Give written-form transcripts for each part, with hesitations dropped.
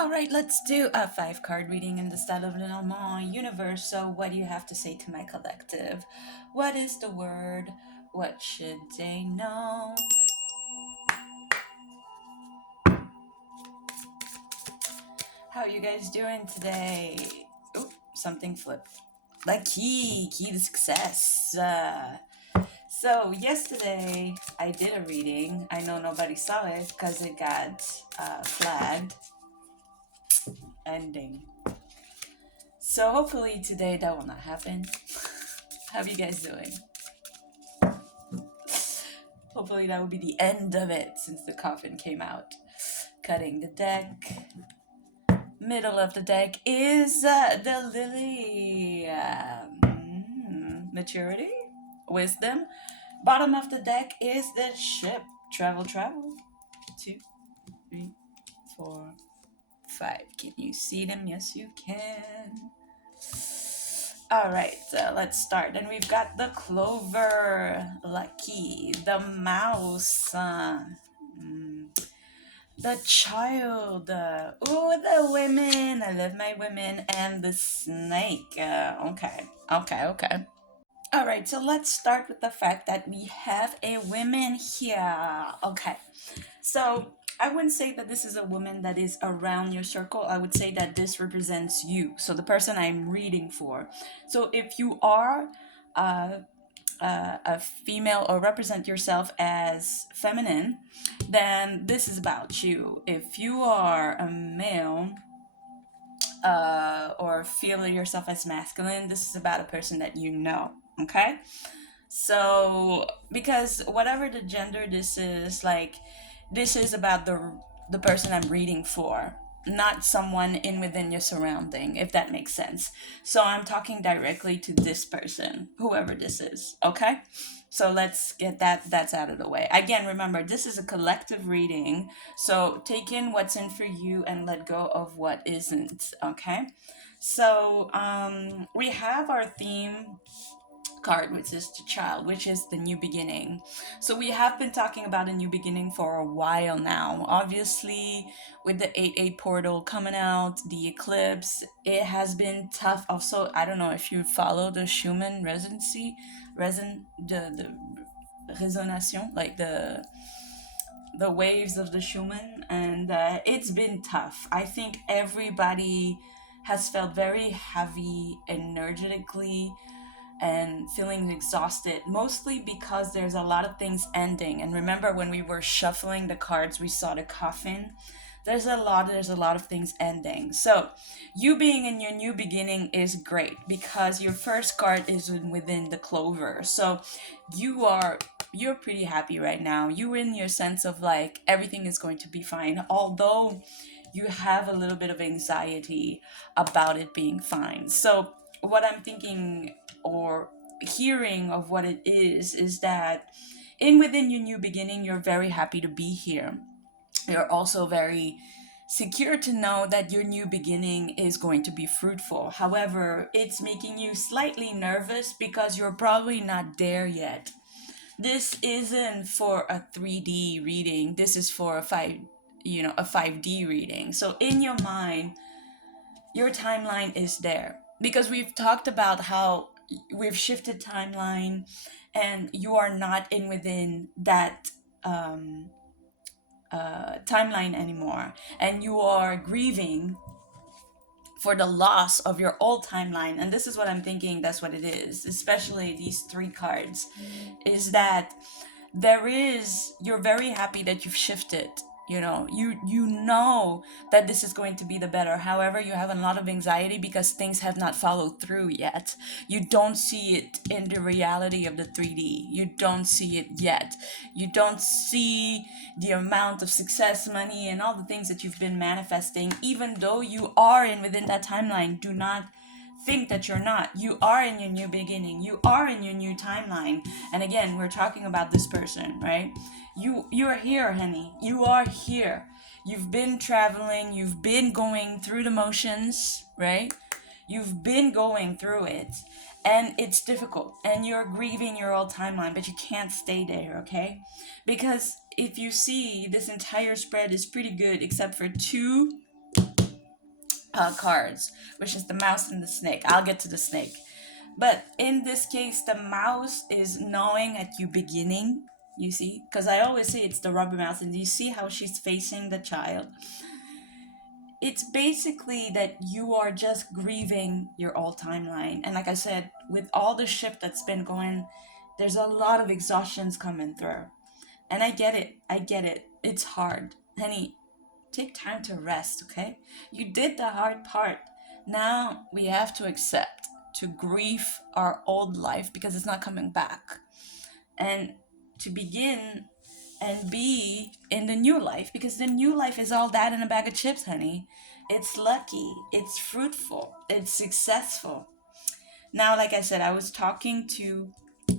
Alright, let's do a 5 card reading in the style of Lenormand universe. So, what do you have to say to my collective? What is the word? What should they know? How are you guys doing today? Oop, something flipped. The key to success. So, yesterday I did a reading. I know nobody saw it because it got flagged. Ending. So hopefully today that will not happen. How are you guys doing? Hopefully that will be the end of it since the coffin came out. Cutting the deck. Middle of the deck is the lily. Maturity. Wisdom. Bottom of the deck is the ship. Travel. 2, 3, 4, 5. Can you see them? Yes, you can. Alright, let's start. And we've got the clover, lucky, the mouse, the child, the women, I love my women, and the snake. Okay. Alright, so let's start with the fact that we have a woman here. Okay, so I wouldn't say that this is a woman that is around your circle. I would say that this represents you. So the person I'm reading for. So if you are a female or represent yourself as feminine, then this is about you. If you are a male or feel yourself as masculine, this is about a person that you know. Okay? So because whatever the gender this is, like, this is about the person I'm reading for, not someone in within your surrounding, if that makes sense. So I'm talking directly to this person, whoever this is, okay? So let's get that's out of the way. Again, remember, this is a collective reading, so take in what's in for you and let go of what isn't, okay? So we have our theme card, which is the child, which is the new beginning. So we have been talking about a new beginning for a while now. Obviously, with the 8-8 portal coming out, the eclipse, it has been tough. Also, I don't know if you follow the Schumann resonancy, the resonation, like the waves of the Schumann, and it's been tough. I think everybody has felt very heavy energetically and feeling exhausted, mostly because there's a lot of things ending. And remember, when we were shuffling the cards, we saw the coffin. There's a lot of things ending. So you being in your new beginning is great because your first card is within the clover. So you're pretty happy right now. You in your sense of like everything is going to be fine, although you have a little bit of anxiety about it being fine. So what I'm thinking or hearing of what it is that in within your new beginning, you're very happy to be here. You're also very secure to know that your new beginning is going to be fruitful. However, it's making you slightly nervous because you're probably not there yet. This isn't for a 3D reading. This is for a 5D reading. So in your mind, your timeline is there because we've talked about how we've shifted timeline and you are not in within that timeline anymore, and you are grieving for the loss of your old timeline. And this is what I'm thinking, that's what it is, especially these 3 cards, is that you're very happy that you've shifted. You know that this is going to be the better. However, you have a lot of anxiety because things have not followed through yet. You don't see it in the reality of the 3D. You don't see it yet. You don't see the amount of success, money, and all the things that you've been manifesting, even though you are within that timeline. Do not think that you're not. You are in your new beginning. You are in your new timeline. And again, we're talking about this person, right? You're here, honey. You are here. You've been traveling. You've been going through the motions, right? You've been going through it. And it's difficult. And you're grieving your old timeline, but you can't stay there, okay? Because if you see, this entire spread is pretty good except for 2 cards, which is the mouse and the snake. I'll get to the snake. But in this case, the mouse is knowing at you beginning, you see? Because I always say it's the rubber mouse, and you see how she's facing the child? It's basically that you are just grieving your old timeline. And like I said, with all the shift that's been going, there's a lot of exhaustions coming through. And I get it. I get it. It's hard. Honey, take time to rest, okay? You did the hard part. Now we have to accept, to grieve our old life because it's not coming back. And to begin and be in the new life, because the new life is all that in a bag of chips, honey. It's lucky, it's fruitful, it's successful. Now, like I said, I was talking to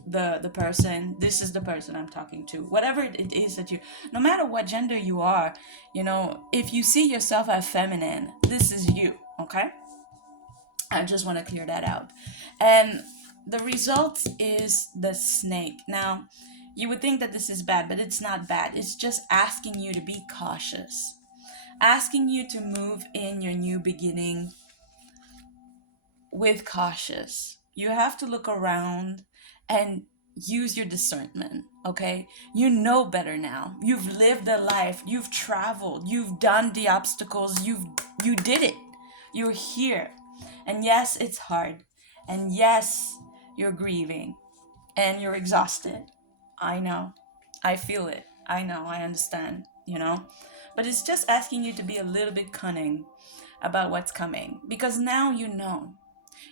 the person. This is the person I'm talking to. Whatever it is that you, no matter what gender you are, if you see yourself as feminine, this is you, okay? I just want to clear that out. And the result is the snake. Now, you would think that this is bad, but it's not bad. It's just asking you to be cautious, asking you to move in your new beginning with cautious. You have to look around and use your discernment, okay? You know better now. You've lived a life, you've traveled, you've done the obstacles, you did it. You're here. And yes, it's hard. And yes, you're grieving and you're exhausted. I know. I feel it. I know. I understand, But it's just asking you to be a little bit cunning about what's coming, because now you know.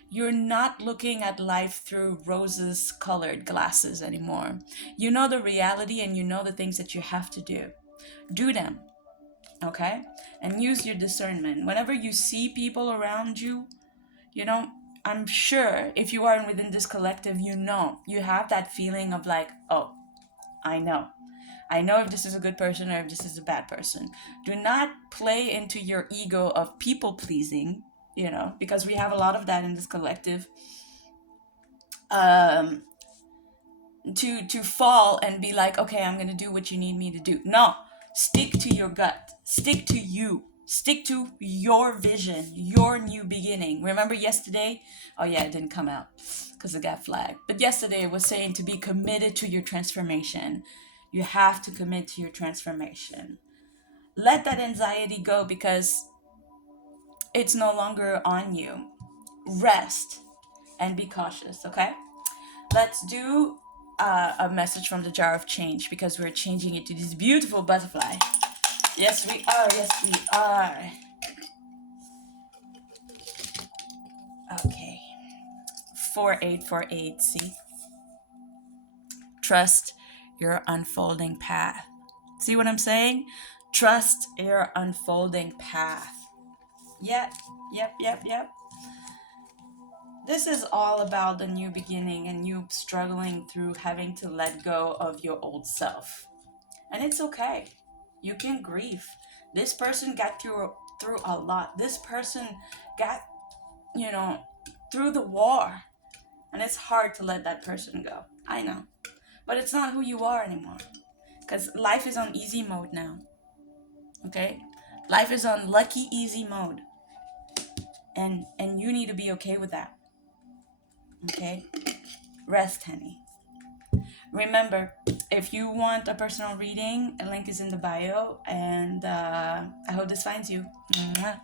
You're not looking at life through roses colored glasses anymore. You know the reality, and you know the things that you have to do. Do them, okay? And use your discernment. Whenever you see people around you, I'm sure if you are within this collective, you have that feeling of like, oh, I know. I know if this is a good person or if this is a bad person. Do not play into your ego of people pleasing, because we have a lot of that in this collective. To fall and be like, okay, I'm gonna do what you need me to do. No, stick to your gut. Stick to you. Stick to your vision, your new beginning. Remember yesterday? Oh yeah, it didn't come out because it got flagged. But yesterday it was saying to be committed to your transformation. You have to commit to your transformation. Let that anxiety go because it's no longer on you. Rest and be cautious, okay? Let's do a message from the jar of change, because we're changing it to this beautiful butterfly. Yes, we are. Yes, we are. Okay. 4848, see? Trust your unfolding path. See what I'm saying? Trust your unfolding path. Yep. This is all about the new beginning and you struggling through having to let go of your old self. And it's okay. You can grieve. This person got through a lot. This person got, through the war. And it's hard to let that person go. I know. But it's not who you are anymore. Because life is on easy mode now. Okay? Life is on lucky easy mode. And you need to be okay with that. Okay? Rest, honey. Remember, if you want a personal reading, a link is in the bio. And I hope this finds you. Mwah.